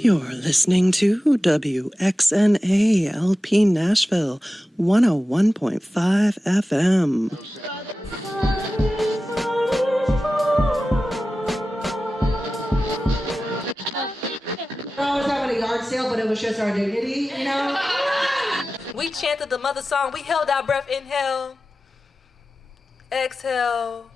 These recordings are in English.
You're listening to WXNA LP Nashville 101.5 FM. We're always having a yard sale, but it was just our dignity, you know? We chanted the mother song. We held our breath. Inhale. Exhale.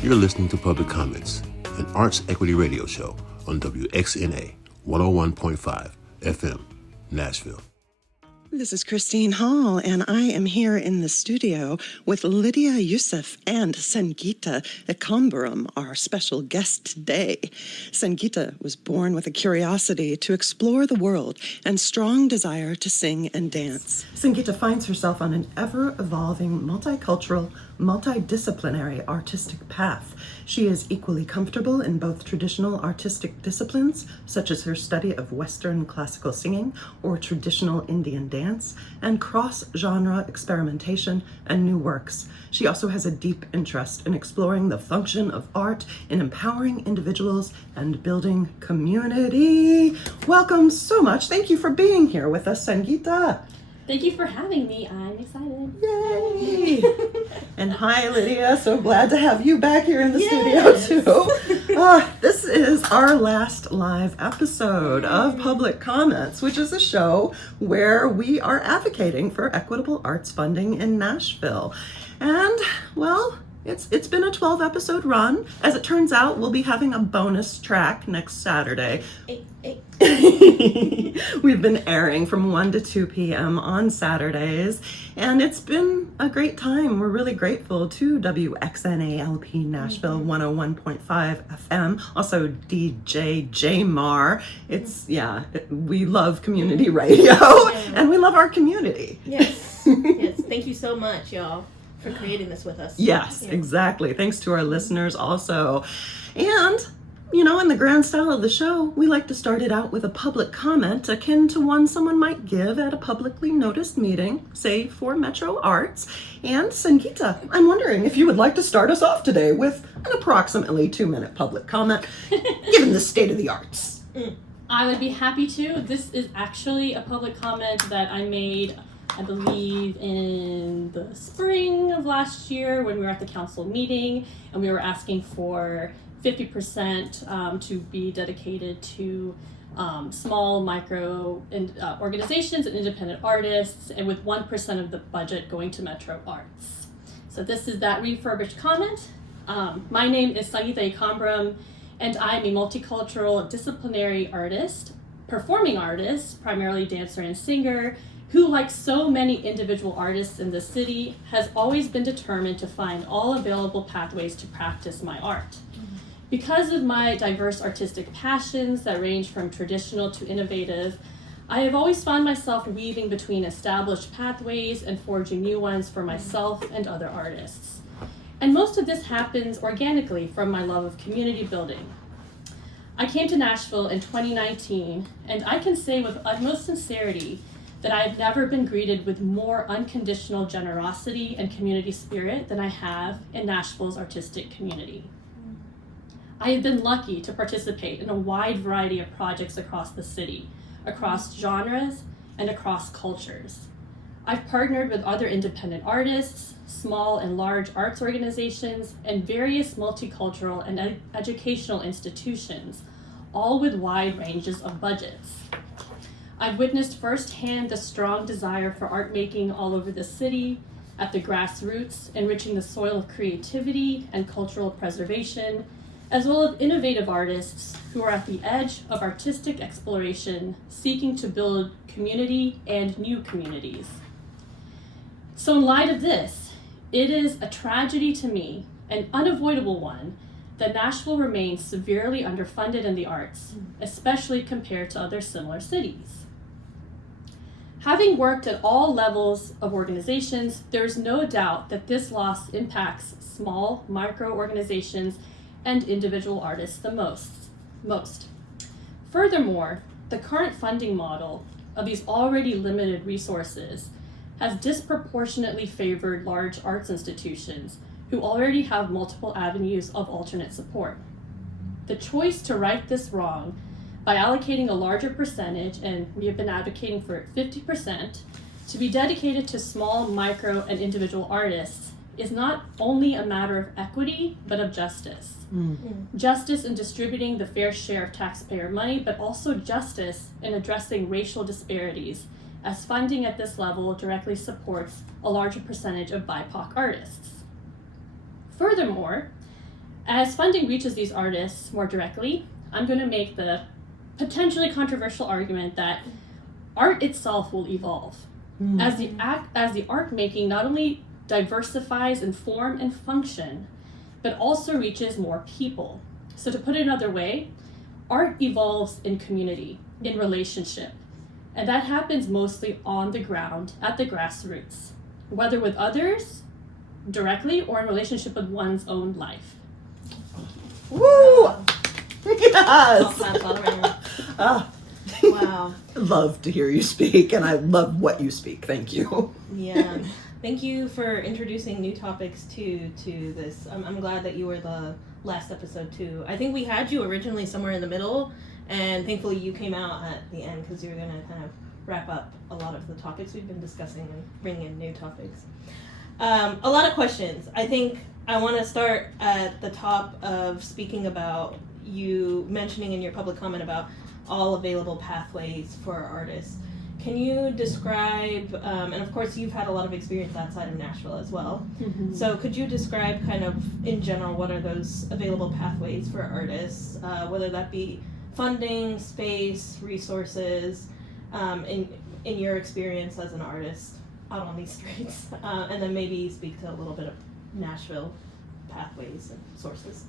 You're listening to Public Comments, an arts equity radio show on WXNA 101.5 FM, Nashville. This is Christine Hall, and I am here in the studio with Lydia, Yousief, and Sangeetha Ekambaram, our special guest today. Sangeetha was born with a curiosity to explore the world and strong desire to sing and dance. Sangeetha finds herself on an ever-evolving, multicultural, multidisciplinary artistic path. She is equally comfortable in both traditional artistic disciplines, such as her study of Western classical singing or traditional Indian dance, and cross-genre experimentation and new works. She also has a deep interest in exploring the function of art in empowering individuals and building community. Welcome so much. Thank you for being here with us, Sangeetha. Thank you for having me. I'm excited. Yay! And hi, Lydia. So glad to have you back here in the studio, too. This is our last live episode of Public Comments, which is a show where we are advocating for equitable arts funding in Nashville. And, well, it's been a 12-episode run. As it turns out, we'll be having a bonus track next Saturday. We've been airing from 1 to 2 p.m. on Saturdays, and it's been a great time. We're really grateful to WXNA LP Nashville 101.5 FM, also DJ Jamar. We love community radio, and we love our community. Yes, yes. Thank you so much, y'all, for creating this with us. Yes, exactly. Thanks to our listeners also. And, you know, in the grand style of the show, we like to start it out with a public comment akin to one someone might give at a publicly noticed meeting, say for Metro Arts. And Sangeetha, I'm wondering if you would like to start us off today with an approximately 2-minute public comment, given the state of the arts. I would be happy to. This is actually a public comment that I made, I believe, in the spring of last year when we were at the council meeting, and we were asking for 50% to be dedicated to small micro organizations and independent artists, and with 1% of the budget going to Metro Arts. So this is that refurbished comment. My name is Sangeetha Ekambaram, and I'm a multicultural disciplinary artist, performing artist, primarily dancer and singer, who, like so many individual artists in the city, has always been determined to find all available pathways to practice my art. Because of my diverse artistic passions that range from traditional to innovative, I have always found myself weaving between established pathways and forging new ones for myself and other artists. And most of this happens organically from my love of community building. I came to Nashville in 2019, and I can say with utmost sincerity that I have never been greeted with more unconditional generosity and community spirit than I have in Nashville's artistic community. I have been lucky to participate in a wide variety of projects across the city, across genres, and across cultures. I've partnered with other independent artists, small and large arts organizations, and various multicultural and educational institutions, all with wide ranges of budgets. I've witnessed firsthand the strong desire for art making all over the city, at the grassroots, enriching the soil of creativity and cultural preservation, as well as innovative artists who are at the edge of artistic exploration, seeking to build community and new communities. So in light of this, it is a tragedy to me, an unavoidable one, that Nashville remains severely underfunded in the arts, especially compared to other similar cities. Having worked at all levels of organizations, there is no doubt that this loss impacts small micro-organizations and individual artists the most. Furthermore, the current funding model of these already limited resources has disproportionately favored large arts institutions who already have multiple avenues of alternate support. The choice to right this wrong by allocating a larger percentage, and we have been advocating for 50%, to be dedicated to small, micro, and individual artists is not only a matter of equity, but of justice. Justice in distributing the fair share of taxpayer money, but also justice in addressing racial disparities, as funding at this level directly supports a larger percentage of BIPOC artists. Furthermore, as funding reaches these artists more directly, I'm going to make the potentially controversial argument that art itself will evolve. As the art making not only diversifies in form and function, but also reaches more people. So to put it another way, art evolves in community, in relationship, and that happens mostly on the ground, at the grassroots, whether with others, directly, or in relationship with one's own life. Woo! Yes! Wow. I love to hear you speak, and I love what you speak. Thank you. Yeah. Thank you for introducing new topics to this. I'm glad that you were the last episode too. I think we had you originally somewhere in the middle, and thankfully you came out at the end because you were going to kind of wrap up a lot of the topics we've been discussing and bring in new topics. A lot of questions. I think I want to start at the top of speaking about you mentioning in your public comment about all available pathways for artists. Can you describe, and of course you've had a lot of experience outside of Nashville as well, so could you describe kind of in general what are those available pathways for artists, whether that be funding, space, resources, in your experience as an artist out on these streets, and then maybe speak to a little bit of Nashville pathways and sources.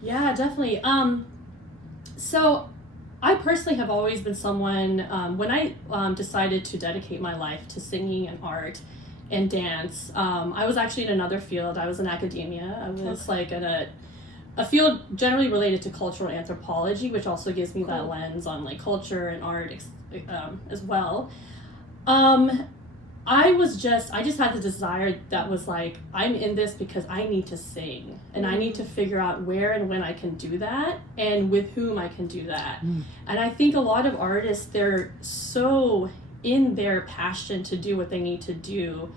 Yeah, definitely. So I personally have always been someone, when I decided to dedicate my life to singing and art and dance, I was actually in another field. I was in academia. I was like in a field generally related to cultural anthropology, which also gives me that lens on like culture and art as well. I just had the desire that was like, I'm in this because I need to sing and I need to figure out where and when I can do that and with whom I can do that. And I think a lot of artists, they're so in their passion to do what they need to do.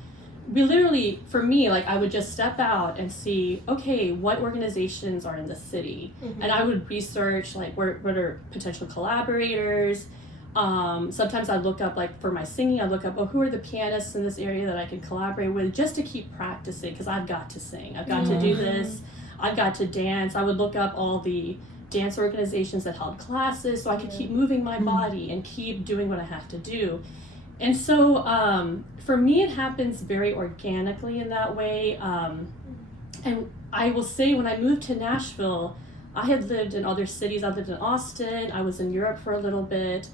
We literally, for me, like I would just step out and see, okay, what organizations are in the city? And I would research like what are potential collaborators. Sometimes I look up, like for my singing, I look up, who are the pianists in this area that I can collaborate with just to keep practicing, because I've got to sing, I've got to do this, I've got to dance. I would look up all the dance organizations that held classes so I could keep moving my body and keep doing what I have to do. And so for me, it happens very organically in that way. And I will say when I moved to Nashville, I had lived in other cities. I lived in Austin, I was in Europe for a little bit.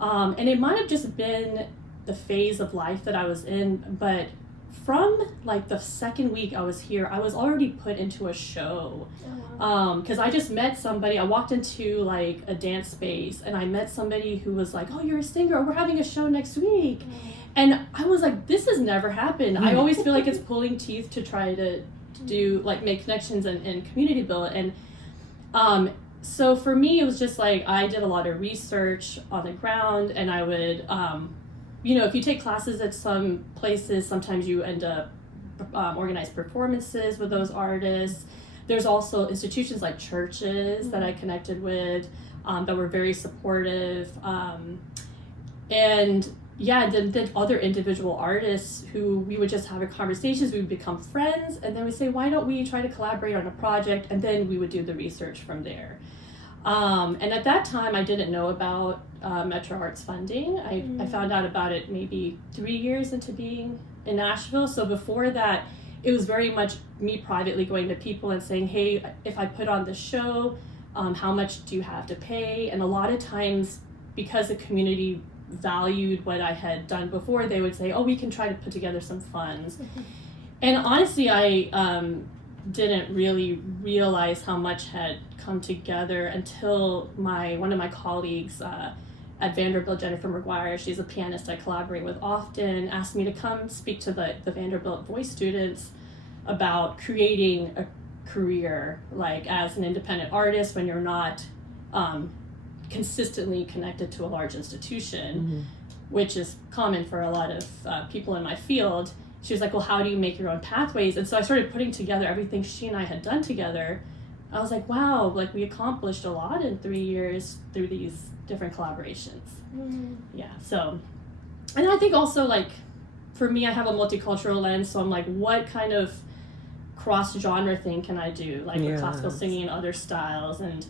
And it might have just been the phase of life that I was in, but from like the second week I was here, I was already put into a show. Because I just met somebody. I walked into like a dance space and I met somebody who was like, oh, you're a singer, we're having a show next week. And I was like, this has never happened. I always feel like it's pulling teeth to try to do like make connections and community build. And so for me, it was just like, I did a lot of research on the ground, and I would, if you take classes at some places, sometimes you end up organize performances with those artists. There's also institutions like churches that I connected with that were very supportive. And yeah, then other individual artists who we would just have conversations, we would become friends, and then we say, why don't we try to collaborate on a project? And then we would do the research from there. And at that time, I didn't know about Metro Arts funding. I found out about it maybe 3 years into being in Nashville. So before that, it was very much me privately going to people and saying, hey, if I put on this show, how much do you have to pay? And a lot of times, because the community valued what I had done before, they would say, oh, we can try to put together some funds. And honestly, I didn't really realize how much had come together until one of my colleagues at Vanderbilt, Jennifer McGuire, she's a pianist I collaborate with often, asked me to come speak to the Vanderbilt voice students about creating a career like as an independent artist when you're not consistently connected to a large institution, which is common for a lot of people in my field. She was like, well, how do you make your own pathways? And so I started putting together everything she and I had done together. I was like, wow, like we accomplished a lot in 3 years through these different collaborations. Yeah, so, and I think also like, for me, I have a multicultural lens, so I'm like, what kind of cross-genre thing can I do? Like with classical singing and other styles, and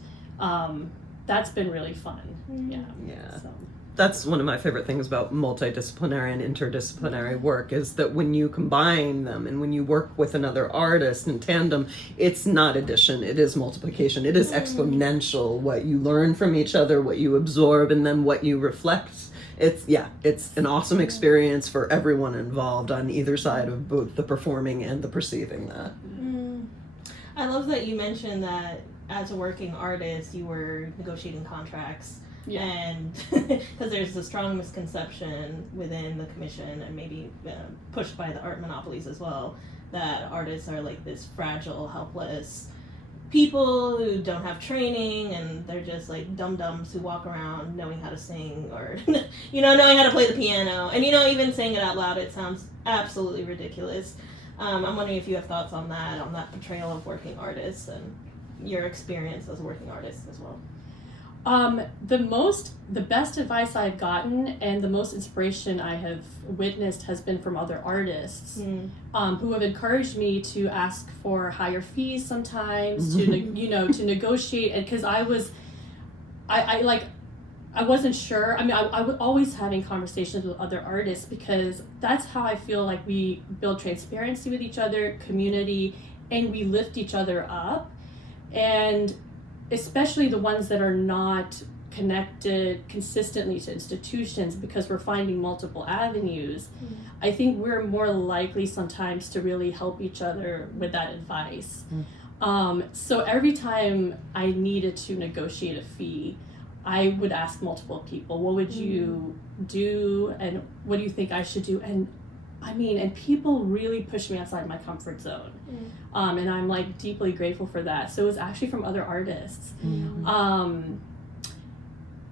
that's been really fun. Yeah. So. That's one of my favorite things about multidisciplinary and interdisciplinary work, is that when you combine them and when you work with another artist in tandem, it's not addition, it is multiplication. It is exponential, what you learn from each other, what you absorb, and then what you reflect. It's an awesome experience for everyone involved on either side of both the performing and the perceiving that. I love that you mentioned that as a working artist, you were negotiating contracts. Yeah. And because there's a strong misconception within the commission, and maybe pushed by the art monopolies as well, that artists are like this fragile, helpless people who don't have training, and they're just like dum-dums who walk around knowing how to sing, or knowing how to play the piano, and even saying it out loud, it sounds absolutely ridiculous. I'm wondering if you have thoughts on that portrayal of working artists and your experience as a working artist as well. The best advice I've gotten and the most inspiration I have witnessed has been from other artists who have encouraged me to ask for higher fees sometimes, to to negotiate, and because I wasn't sure. I mean, I was always having conversations with other artists, because that's how I feel like we build transparency with each other, community, and we lift each other up. And especially the ones that are not connected consistently to institutions, because we're finding multiple avenues, I think we're more likely sometimes to really help each other with that advice. So every time I needed to negotiate a fee, I would ask multiple people, what would you do, and what do you think I should do? And people really push me outside my comfort zone. And I'm like deeply grateful for that. So it was actually from other artists.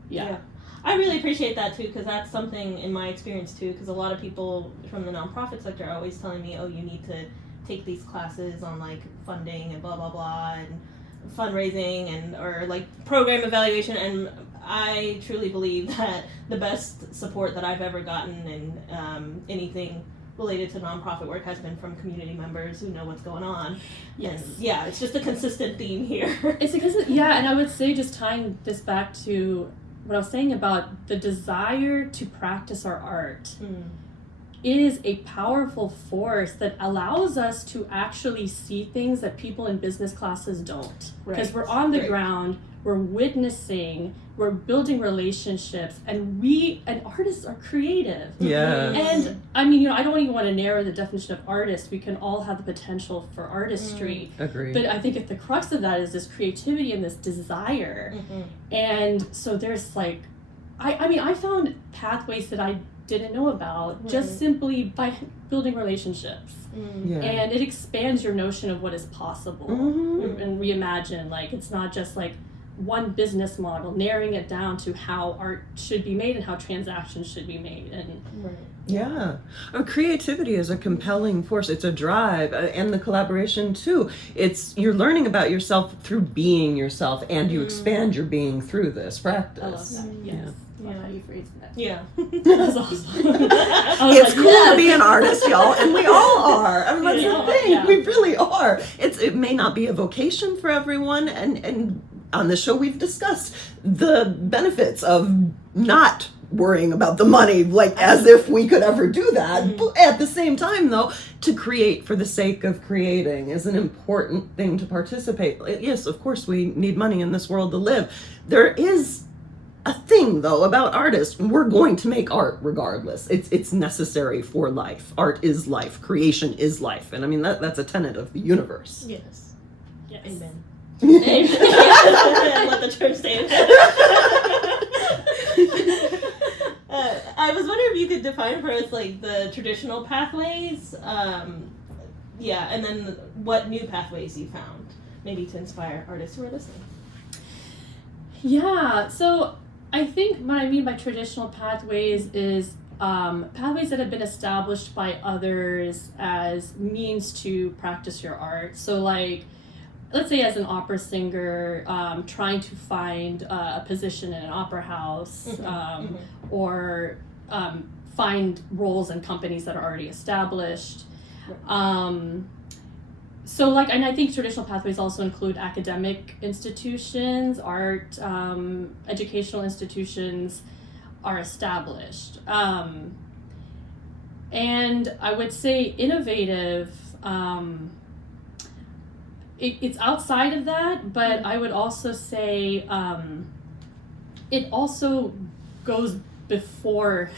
Yeah. I really appreciate that too, because that's something in my experience too, because a lot of people from the nonprofit sector are always telling me, oh, you need to take these classes on like funding and blah, blah, blah, and fundraising or like program evaluation. And I truly believe that the best support that I've ever gotten in anything related to nonprofit work has been from community members who know what's going on. Yes. And it's just a consistent theme here. It's because and I would say, just tying this back to what I was saying about the desire to practice our art is a powerful force that allows us to actually see things that people in business classes don't. Because we're on the ground, we're witnessing, we're building relationships, and artists are creative. Yeah. And I mean, I don't even want to narrow the definition of artist. We can all have the potential for artistry. Agreed. But I think at the crux of that is this creativity and this desire. And so there's like, I found pathways that I didn't know about just simply by building relationships. And it expands your notion of what is possible and reimagine. Like, it's not just like one business model, narrowing it down to how art should be made and how transactions should be made. And creativity is a compelling force. It's a drive, and the collaboration too. You're learning about yourself through being yourself, and you expand your being through this practice. I love that. Yes. How you phrased that. Yeah. That's awesome. It's cool to be an artist, y'all, and we all are. I mean, that's the thing. Yeah. We really are. It may not be a vocation for everyone, and on this show we've discussed the benefits of not worrying about the money, like as if we could ever do that. But at the same time, though, to create for the sake of creating is an important thing to participate. Yes, of course, we need money in this world to live. There is a thing, though, about artists. We're going to make art regardless. It's necessary for life. Art is life. Creation is life. And I mean, that's a tenet of the universe. Yes. Amen. Amen. Let the church say it. I was wondering if you could define for us like the traditional pathways, and then what new pathways you found, maybe to inspire artists who are listening. Yeah, so I think what I mean by traditional pathways is pathways that have been established by others as means to practice your art. So like, let's say as an opera singer, trying to find a position in an opera house, or find roles in companies that are already established. So like, and I think traditional pathways also include academic institutions, art, educational institutions are established. And I would say innovative, it's outside of that, but I would also say it also goes before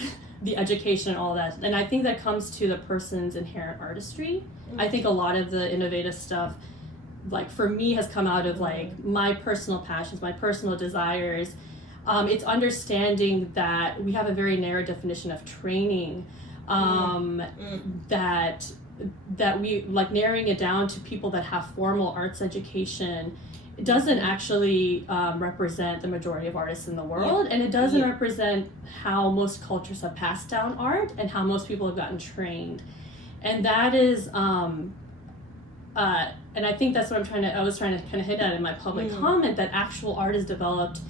the education and all that. And I think that comes to the person's inherent artistry. I think a lot of the innovative stuff, like for me, has come out of like my personal passions, my personal desires. It's understanding that we have a very narrow definition of training, that we like narrowing it down to people that have formal arts education. It doesn't actually represent the majority of artists in the world, and it doesn't represent how most cultures have passed down art and how most people have gotten trained. And that is, and I think that's what I was trying to kind of hit at in my public comment, that actual art is developed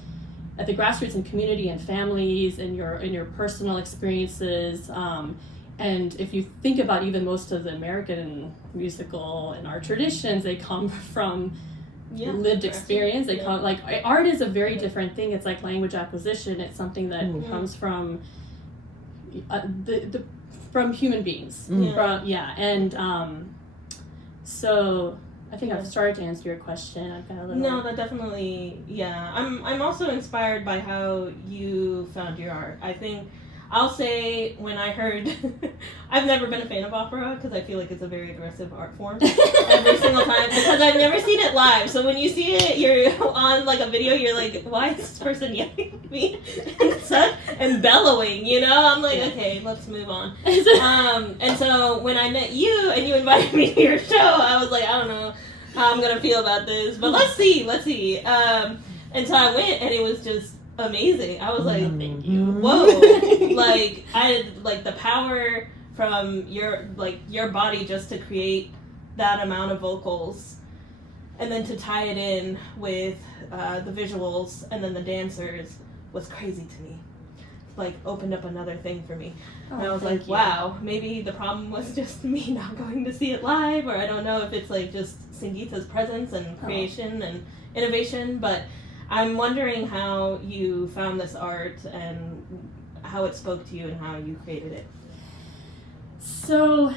at the grassroots and community and families and your personal experiences. And if you think about even most of the American musical and art traditions, they come from lived experience. They come like art is a very different thing. It's like language acquisition. It's something that comes from from human beings. So I think I've started to answer your question. I've got a little. No, that definitely. I'm also inspired by how you found your art. I think I'll say when I heard, I've never been a fan of opera because I feel like it's a very aggressive art form every single time, because I've never seen it live. So when you see it, you're on like a video, you're like, why is this person yelling at me and bellowing, you know? I'm like, okay, let's move on. And so when I met you and you invited me to your show, I was like, I don't know how I'm going to feel about this, but let's see. And so I went and it was just amazing. I was like, thank you. Whoa. Like I had like the power from your body just to create that amount of vocals, and then to tie it in with the visuals and then the dancers was crazy to me. Like opened up another thing for me. And I was like, wow, maybe the problem was just me not going to see it live, or I don't know if it's like just Sangeetha's presence and creation and innovation, but I'm wondering how you found this art and how it spoke to you and how you created it. So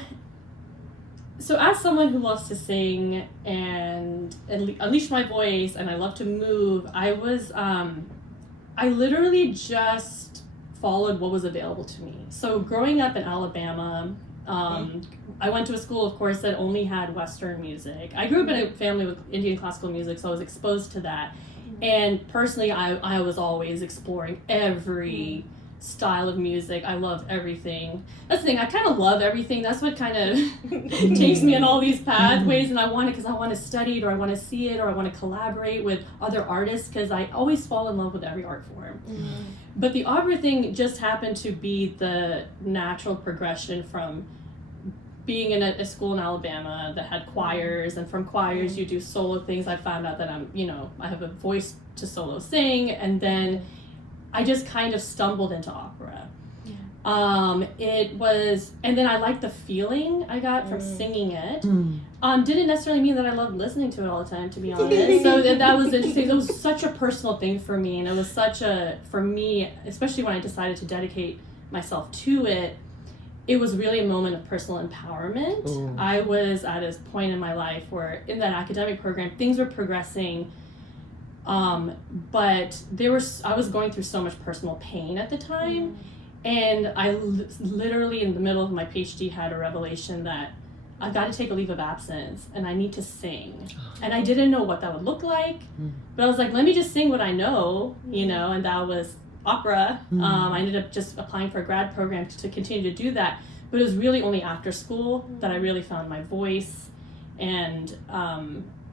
as someone who loves to sing and unleash my voice, and I love to move, I literally just followed what was available to me. So growing up in Alabama, I went to a school, of course, that only had Western music. I grew up in a family with Indian classical music, so I was exposed to that. And personally, I was always exploring every style of music. I loved everything. That's the thing, I kind of love everything. That's what kind of takes me in all these pathways, and I want to study it, or I want to see it, or I want to collaborate with other artists, because I always fall in love with every art form. But the opera thing just happened to be the natural progression from being in a school in Alabama that had choirs, and from choirs you do solo things. I found out that I have a voice to solo sing, and then I just kind of stumbled into opera. And then I liked the feeling I got from singing it. Didn't necessarily mean that I loved listening to it all the time, to be honest. So that was interesting. It was such a personal thing for me, and it was for me, especially when I decided to dedicate myself to it, it was really a moment of personal empowerment. I was at a point in my life where in that academic program, things were progressing, but I was going through so much personal pain at the time. And I literally in the middle of my PhD had a revelation that I've got to take a leave of absence and I need to sing. And I didn't know what that would look like, but I was like, let me just sing what I know, and that was opera. I ended up just applying for a grad program to continue to do that. But it was really only after school that I really found my voice. And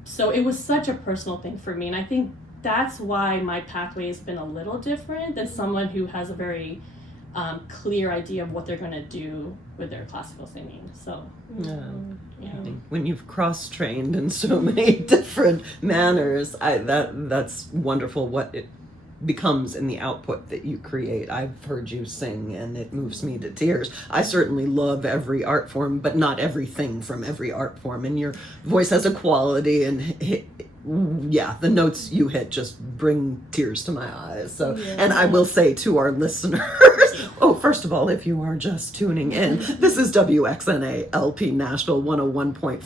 so it was such a personal thing for me. And I think that's why my pathway has been a little different than someone who has a very clear idea of what they're going to do with their classical singing. So, when you've cross-trained in so many different manners, that's wonderful what it becomes in the output that you create. I've heard you sing and it moves me to tears. I certainly love every art form, but not everything from every art form. And your voice has a quality, and the notes you hit just bring tears to my eyes. So, and I will say to our listeners, first of all, if you are just tuning in, this is WXNA LP Nashville 101.5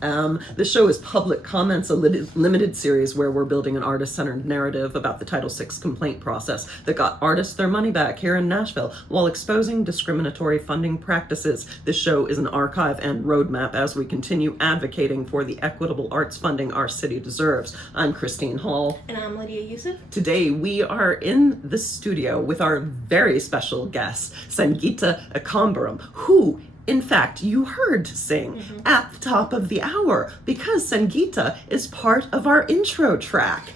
FM. The show is Public Comments, a limited series where we're building an artist-centered narrative about the Title VI complaint process that got artists their money back here in Nashville while exposing discriminatory funding practices. This show is an archive and roadmap as we continue advocating for the equitable arts funding our city deserves. I'm Christine Hall. And I'm Lydia Yousief. Today we are in the studio with our very special guest, Sangeetha Ekambaram, who in fact you heard sing at the top of the hour, because Sangeetha is part of our intro track.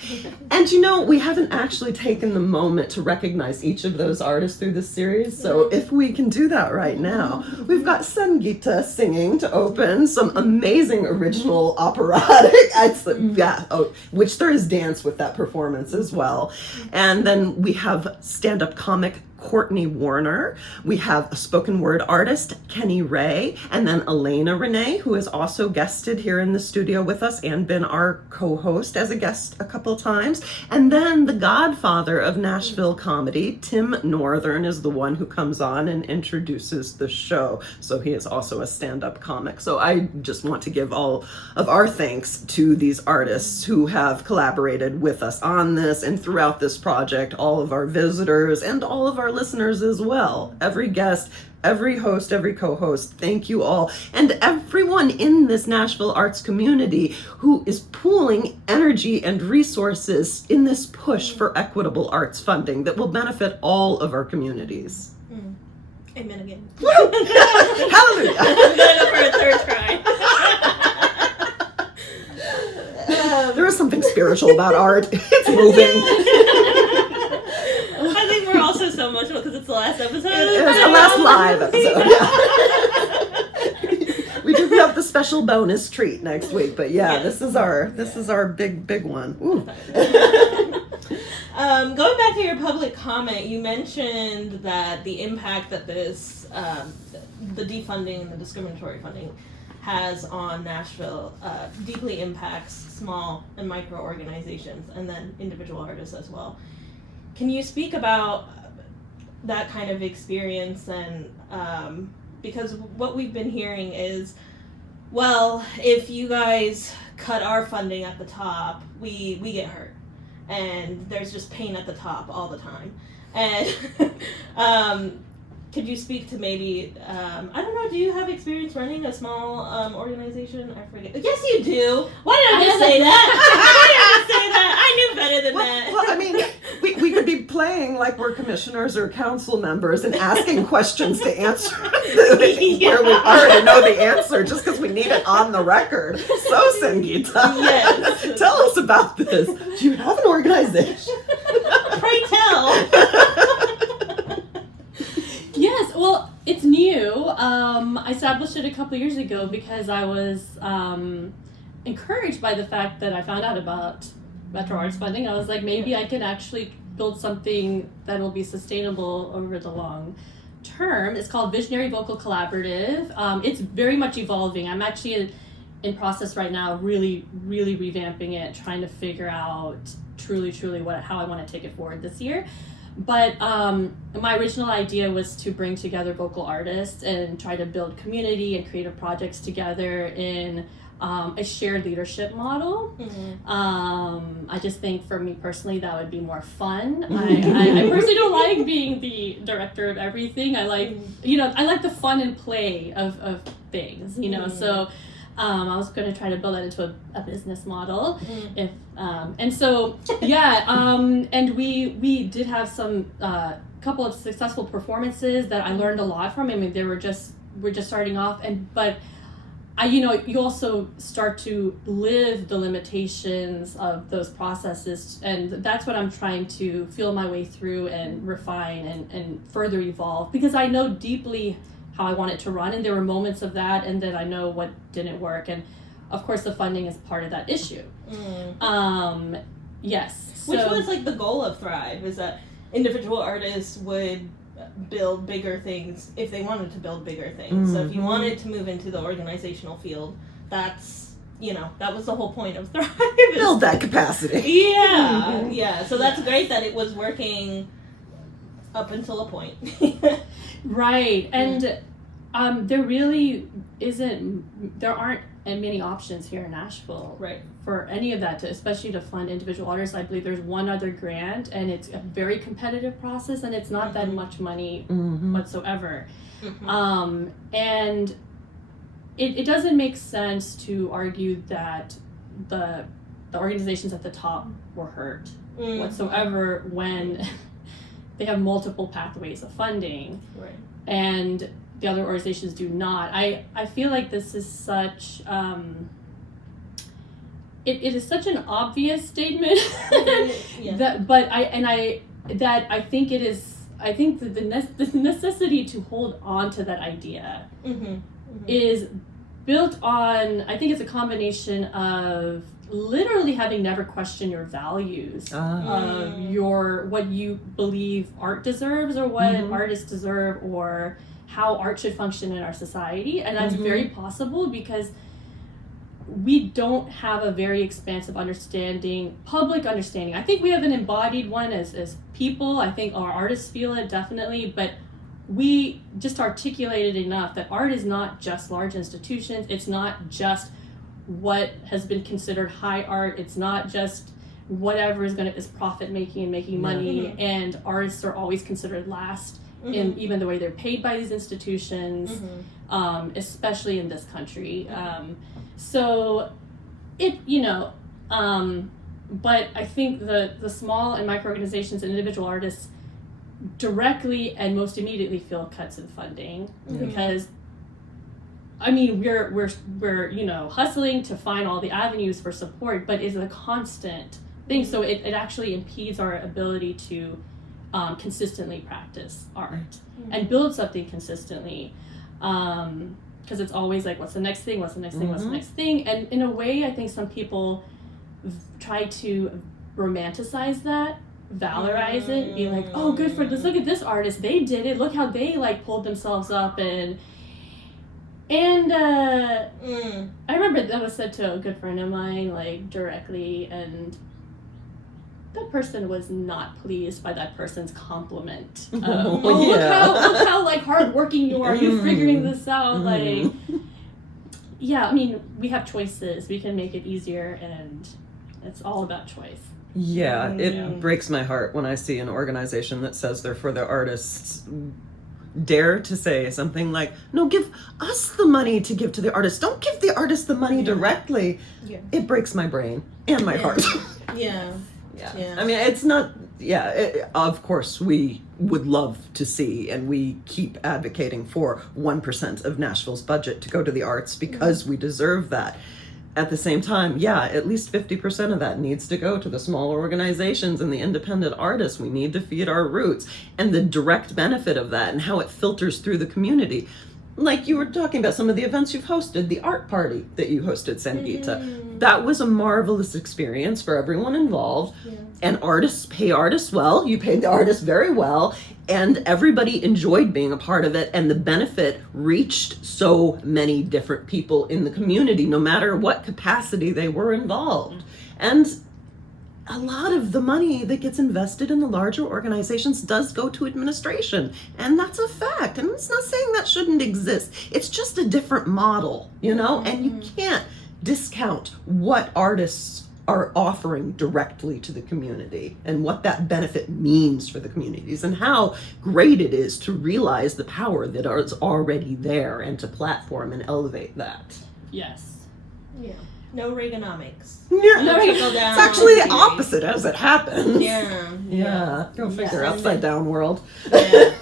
And we haven't actually taken the moment to recognize each of those artists through this series, so if we can do that right now. We've got Sangeetha singing to open some amazing original operatic, which there is dance with that performance as well. And then we have stand-up comic Cortney Warner. We have a spoken word artist, Kenny Ray, and then Alayna Renae, who has also guested here in the studio with us and been our co-host as a guest a couple times. And then the godfather of Nashville comedy, Tim Northern, is the one who comes on and introduces the show. So he is also a stand-up comic. So I just want to give all of our thanks to these artists who have collaborated with us on this and throughout this project, all of our visitors and all of our listeners as well. Every guest, every host, every co-host, thank you all. And everyone in this Nashville arts community who is pooling energy and resources in this push for equitable arts funding that will benefit all of our communities. Amen again. Hallelujah. I'm gonna go for a third try. There is something spiritual about art. It's moving. I think we're also so emotional because it's the last episode. It's the last live episode. Yeah. We do have the special bonus treat next week, but this is our big one. Ooh. Going back to your public comment, you mentioned that the impact that this, the defunding and the discriminatory funding has on Nashville deeply impacts small and micro organizations and then individual artists as well. Can you speak about that kind of experience? And because what we've been hearing is, well, if you guys cut our funding at the top, we get hurt. And there's just pain at the top all the time. And could you speak to maybe, I don't know, do you have experience running a small organization? I forget. Yes, you do. Why did I just say that? Why did I just say that? I knew better than that. Well, I mean, we could be playing like we're commissioners or council members and asking questions to answer where we already know the answer just because we need it on the record. So, Sangeetha, yes. Tell us about this. Do you have an organization? Pray tell. Yes, well, it's new. I established it a couple years ago because I was encouraged by the fact that I found out about Metro Arts funding. I was like, maybe I can actually build something that will be sustainable over the long term. It's called Visionary Vocal Collaborative. It's very much evolving. I'm actually in process right now, really revamping it, trying to figure out truly how I want to take it forward this year. But my original idea was to bring together vocal artists and try to build community and creative projects together in a shared leadership model. Mm-hmm. I just think for me personally that would be more fun. I personally don't like being the director of everything. I like, I like the fun and play of things, so I was going to try to build that into a business model. If and so and we did have some couple of successful performances that I learned a lot from. I mean, we're just starting off, but you also start to live the limitations of those processes, and that's what I'm trying to feel my way through and refine and further evolve, because I know deeply how I want it to run, and there were moments of that, and then I know what didn't work, and of course the funding is part of that issue. Yes. Which was like the goal of Thrive, is that individual artists would build bigger things if they wanted to build bigger things. So if you wanted to move into the organizational field, that's, that was the whole point of Thrive. Build that capacity. Yeah. So that's great that it was working up until a point. Right. And there really there aren't many options here in Nashville. Right. For any of that, especially to fund individual artists. I believe there's one other grant, and it's a very competitive process, and it's not that much money whatsoever. And it doesn't make sense to argue that the organizations at the top were hurt whatsoever when they have multiple pathways of funding, right, and the other organizations do not. I feel like this is such it is such an obvious statement that I think it is. I think that the necessity to hold on to that idea is built on, I think it's a combination of literally having never questioned your values of what you believe art deserves, or what artists deserve, or how art should function in our society. And that's very possible because we don't have a very expansive public understanding. I think we have an embodied one as people. I think our artists feel it definitely, but we just articulated enough that art is not just large institutions. It's not just what has been considered high art. It's not just whatever is profit making and making money. And artists are always considered last in even the way they're paid by these institutions, especially in this country. So it, but I think the small and micro organizations and individual artists directly and most immediately feel cuts in funding because I mean we're hustling to find all the avenues for support, but it's a constant thing, so it actually impedes our ability to consistently practice art and build something consistently, because it's always like, what's the next thing, what's the next thing, what's the next thing. And in a way I think some people try to romanticize that, valorize it, be like, oh, good for this, look at this artist, they did it, look how they pulled themselves up. And I remember that was said to a good friend of mine directly, and that person was not pleased by that person's compliment. Look how hardworking you are, you're figuring this out. I mean, we have choices, we can make it easier, and it's all about choice. Yeah, it breaks my heart when I see an organization that says they're for the artists dare to say something like, no, give us the money to give to the artist, don't give the artist the money directly. It breaks my brain and my heart. Yeah. I mean, it's not, of course we would love to see, and we keep advocating for 1% of Nashville's budget to go to the arts because we deserve that. At the same time, at least 50% of that needs to go to the smaller organizations and the independent artists. We need to feed our roots, and the direct benefit of that and how it filters through the community. Like you were talking about some of the events you've hosted, the art party that you hosted, Sangeetha. That was a marvelous experience for everyone involved. And artists pay artists well. You paid the artists very well. And everybody enjoyed being a part of it. And the benefit reached so many different people in the community, no matter what capacity they were involved. And a lot of the money that gets invested in the larger organizations does go to administration, and that's a fact. And it's not saying that shouldn't exist. It's just a different model, and you can't discount what artists are offering directly to the community and what that benefit means for the communities and how great it is to realize the power that is already there and to platform and elevate that. Yes. Yeah. No Reaganomics. Yeah. No trickle down. It's actually the theory. opposite as it happens. Yeah. Yeah. Go figure, Yeah. upside down world. Yeah.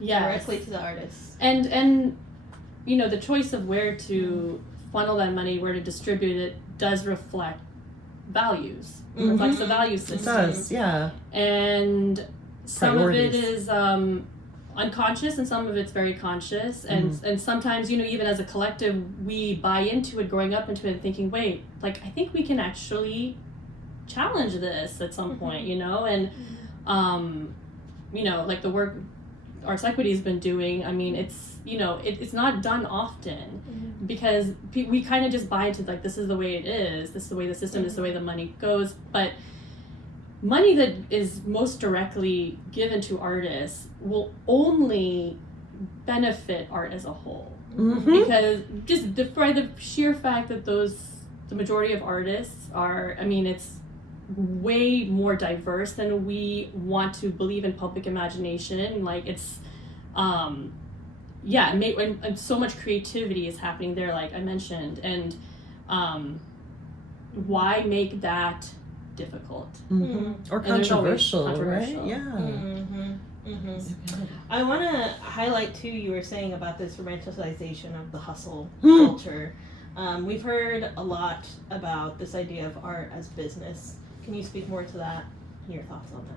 Yeah. Directly to the artists. And you know, the choice of where to funnel that money, where to distribute it, does reflect values. It reflects the value It system. does, yeah. And some Priorities. of it is unconscious and some of it's very conscious, and sometimes, you know, even as a collective we buy into it, growing up into it and thinking, wait, like I think we can actually challenge this at some point, you know. And you know, like the work Arts Equity has been doing, I mean, it's, you know, it's not done often because we kind of just buy into like, this is the way it is, this is the way the system, this is the way the money goes. But money that is most directly given to artists will only benefit art as a whole, because just by the sheer fact that the majority of artists are, I mean, it's way more diverse than we want to believe in public imagination. Like it's and so much creativity is happening there, like I mentioned, and why make that difficult Or And there's always controversial, controversial. right? Yeah. I want to highlight too, you were saying about this romanticization of the hustle culture. We've heard a lot about this idea of art as business. Can you speak more to that? Your thoughts on that?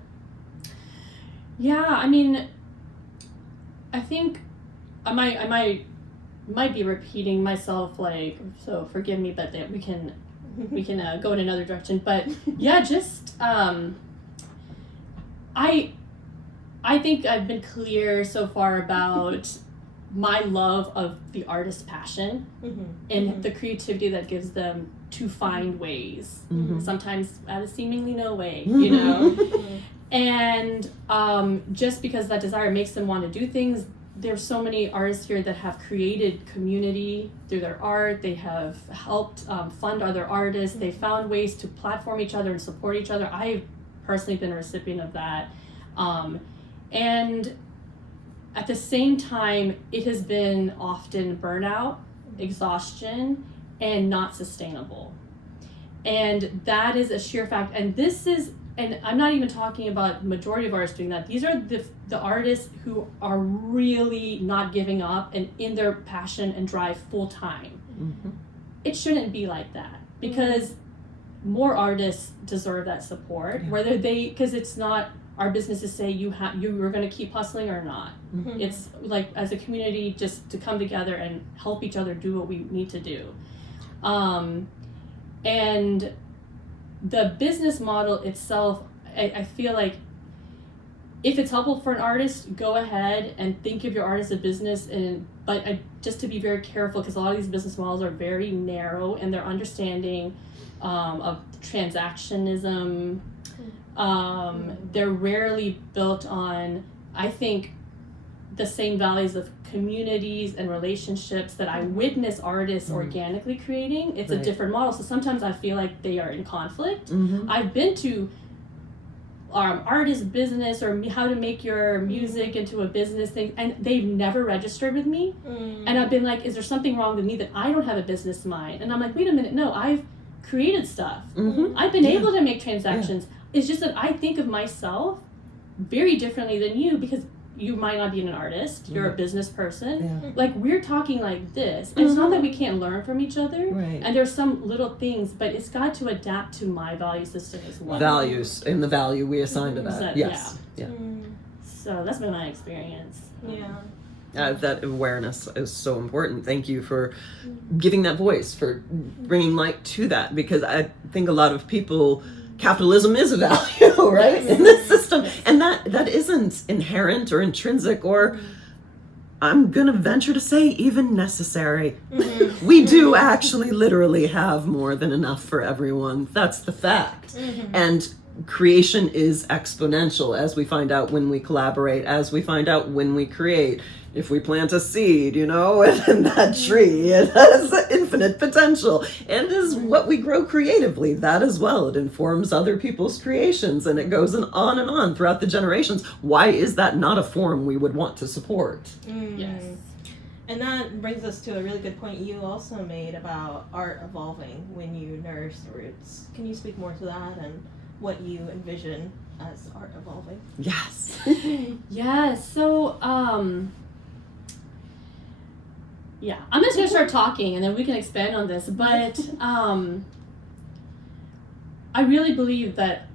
Yeah, I mean, I think I might be repeating myself, like, so forgive me, but that we can go in another direction. But yeah, just I think I've been clear so far about my love of the artist's passion and the creativity that gives them to find ways, sometimes out of seemingly no way, you know. And just because that desire makes them want to do things, there's so many artists here that have created community through their art. They have helped fund other artists. They found ways to platform each other and support each other. I've personally been a recipient of that. And at the same time, it has been often burnout, exhaustion, and not sustainable. And that is a sheer fact. And I'm not even talking about the majority of artists doing that. These are the artists who are really not giving up and in their passion and drive full time. It shouldn't be like that, because more artists deserve that support, whether because it's not our business to say you are going to keep hustling or not. It's like, as a community, just to come together and help each other do what we need to do. And the business model itself, I feel like if it's helpful for an artist, go ahead and think of your art as a business. But just to be very careful, because a lot of these business models are very narrow in their understanding of transactionism. They're rarely built on, I think, the same values of communities and relationships that I witness artists organically creating. It's a different model. So sometimes I feel like they are in conflict. I've been to artist business or how to make your music into a business thing, and they've never registered with me. And I've been like, is there something wrong with me that I don't have a business mind? And I'm like, wait a minute, no, I've created stuff. I've been able to make transactions. It's just that I think of myself very differently than you, because you might not be an artist, you're a business person. Like, we're talking like this. And it's not that we can't learn from each other. And there's some little things, but it's got to adapt to my value system as well. Values and the value we assign to that. So, Yes. Yeah. So that's been my experience. That awareness is so important. Thank you for giving that voice, for bringing light to that, because I think a lot of people, capitalism is a value, right, in this system, and that isn't inherent or intrinsic, or I'm gonna venture to say even necessary. We do actually literally have more than enough for everyone. That's the fact. And creation is exponential, as we find out when we collaborate, as we find out when we create. If we plant a seed, you know, and that tree, it has infinite potential, and is what we grow creatively. That as well, it informs other people's creations, and it goes on throughout the generations. Why is that not a form we would want to support? Yes. And that brings us to a really good point you also made about art evolving when you nourish the roots. Can you speak more to that and what you envision as art evolving? Yes. Yeah, so yeah, I'm just gonna start talking and then we can expand on this, but I really believe that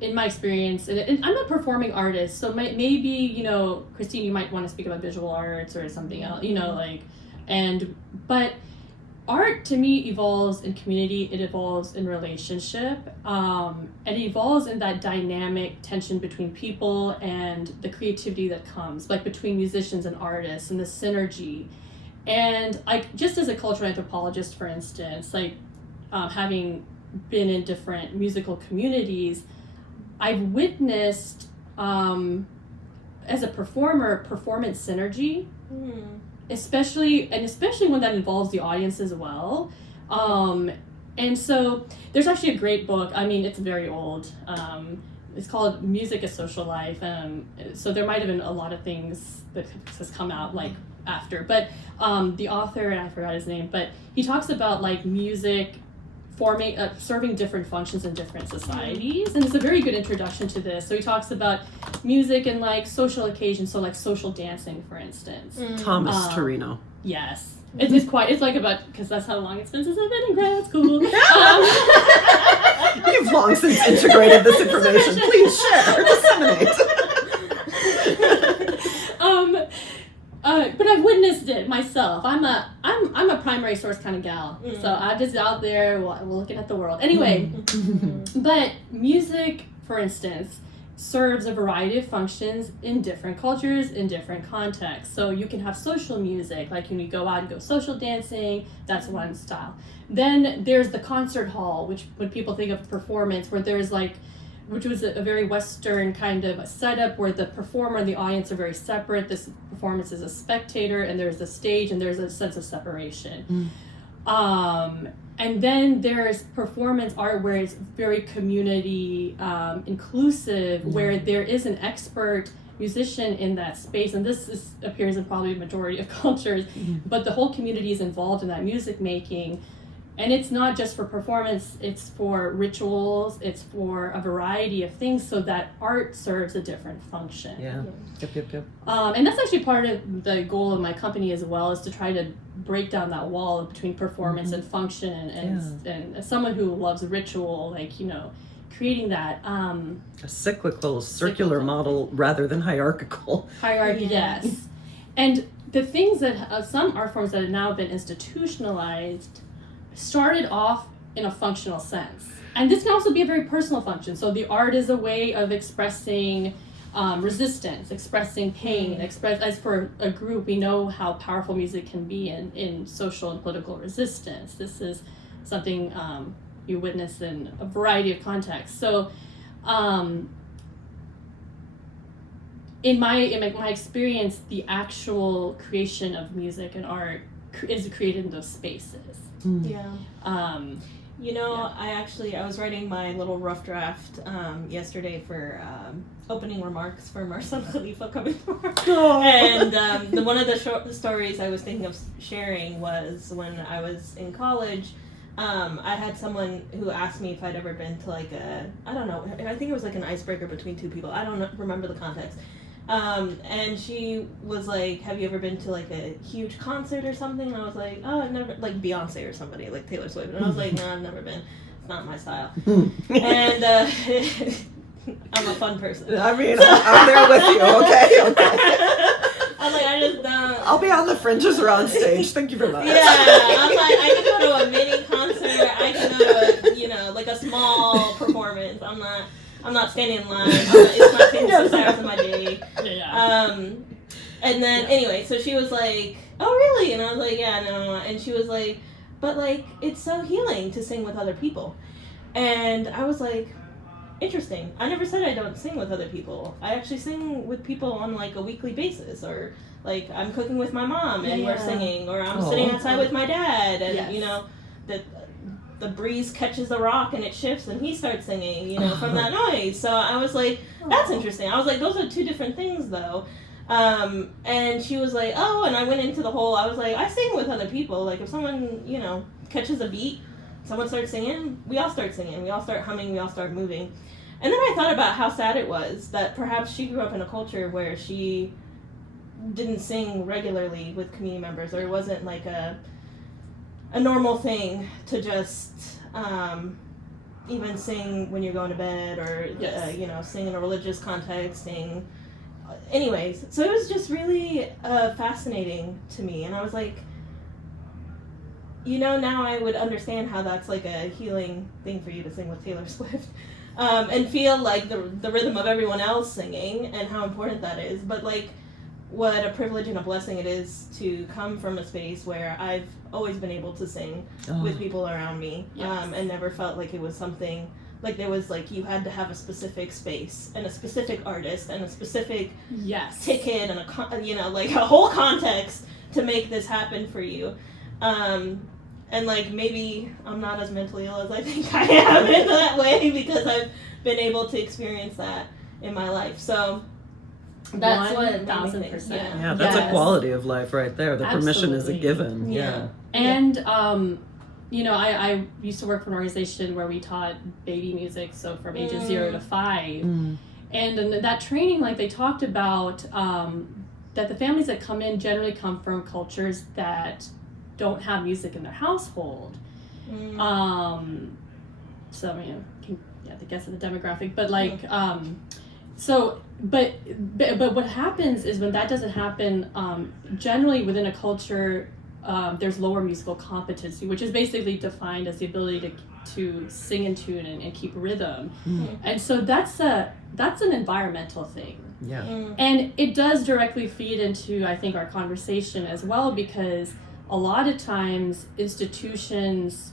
in my experience, and I'm a performing artist, so maybe, you know, Christine, you might want to speak about visual arts or something else, you know, like, but art to me evolves in community, it evolves in relationship, and it evolves in that dynamic tension between people and the creativity that comes, like between musicians and artists and the synergy. And like, just as a cultural anthropologist, for instance, like having been in different musical communities, I've witnessed, as a performer, performance synergy, especially when that involves the audience as well. And so there's actually a great book. I mean, it's very old. It's called Music as Social Life. So there might have been a lot of things that has come out like after, but the author, and I forgot his name, but he talks about like music serving different functions in different societies, and it's a very good introduction to this. So he talks about music and like social occasions, so like social dancing, for instance. Thomas Torino. Yes, it's like about, because that's how long it's been since I've been in grad school. You've long since integrated this information. Please share, disseminate. But I've witnessed it myself. I'm a primary source kind of gal, so I'm just out there looking at the world. Anyway, but music, for instance, serves a variety of functions in different cultures, in different contexts. So you can have social music, like when you go out and go social dancing, that's one style. Then there's the concert hall, which when people think of performance, where there's like, which was a very Western kind of a setup where the performer and the audience are very separate. This performance is a spectator, and there's a stage, and there's a sense of separation. And then there's performance art where it's very community inclusive, where there is an expert musician in that space, and this appears in probably a majority of cultures, but the whole community is involved in that music making. And it's not just for performance, it's for rituals, it's for a variety of things, so that art serves a different function. Yeah. Yep. And that's actually part of the goal of my company as well, is to try to break down that wall between performance and function, and as someone who loves ritual, like, you know, creating that A cyclical, circular model rather than hierarchical. Hierarchy, yes. And the things that some art forms that have now been institutionalized started off in a functional sense, and this can also be a very personal function. So the art is a way of expressing resistance, expressing pain, as for a group, we know how powerful music can be in social and political resistance. This is something you witness in a variety of contexts. So in my experience, the actual creation of music and art is created in those spaces. Yeah. I was writing my little rough draft yesterday for opening remarks for Marcel Khalifa coming forward. And one of the stories I was thinking of sharing was when I was in college. I had someone who asked me if I'd ever been to like I think it was like an icebreaker between two people. I don't remember the context. And she was like, have you ever been to like a huge concert or something? And I was like, oh, I've never, like Beyonce or somebody, like Taylor Swift. And I was like, no, I've never been. It's not my style. And I'm a fun person. I mean, I'm there with you, okay. I'm like, I just don't. I'll be on the fringes or on stage. Thank you very much. Yeah, I'm like, I can go to a mini concert. I can go to like a small performance. I'm not standing in line. It's not taking 6 hours of my day. And then anyway, so she was like, "Oh, really?" And I was like, "Yeah, no." And she was like, "But like, it's so healing to sing with other people." And I was like, "Interesting. I never said I don't sing with other people. I actually sing with people on like a weekly basis, or like I'm cooking with my mom and we're singing, or I'm sitting outside with my dad, and you know that." The breeze catches the rock and it shifts and he starts singing, from that noise. So I was like, that's interesting. I was like, those are two different things though. And she was like, oh, and I went into the whole, I was like, I sing with other people. Like, if someone, you know, catches a beat, someone starts singing, we all start singing, we all start humming, we all start moving. And then I thought about how sad it was that perhaps she grew up in a culture where she didn't sing regularly with community members, or it wasn't like a normal thing to just even sing when you're going to bed, or you know, sing in a religious context, sing. Anyways, so it was just really fascinating to me, and I was like, you know, now I would understand how that's like a healing thing for you to sing with Taylor Swift, and feel like the rhythm of everyone else singing and how important that is. But like, what a privilege and a blessing it is to come from a space where I've always been able to sing with people around me, and never felt like it was something like there was like you had to have a specific space and a specific artist and a specific ticket and a you know, like a whole context to make this happen for you. And like, maybe I'm not as mentally ill as I think I am in that way, because I've been able to experience that in my life. So that's what 1,000%. Yeah, that's a quality of life right there. The permission is a given. Yeah. And you know, I used to work for an organization where we taught baby music, so from ages 0 to 5. And in that training, like, they talked about that the families that come in generally come from cultures that don't have music in their household. So, you know, you have to guess at the demographic, but like, so, but what happens is when that doesn't happen, generally within a culture, there's lower musical competency, which is basically defined as the ability to sing in tune and keep rhythm. And so that's an environmental thing. Yeah. And it does directly feed into, I think, our conversation as well, because a lot of times institutions,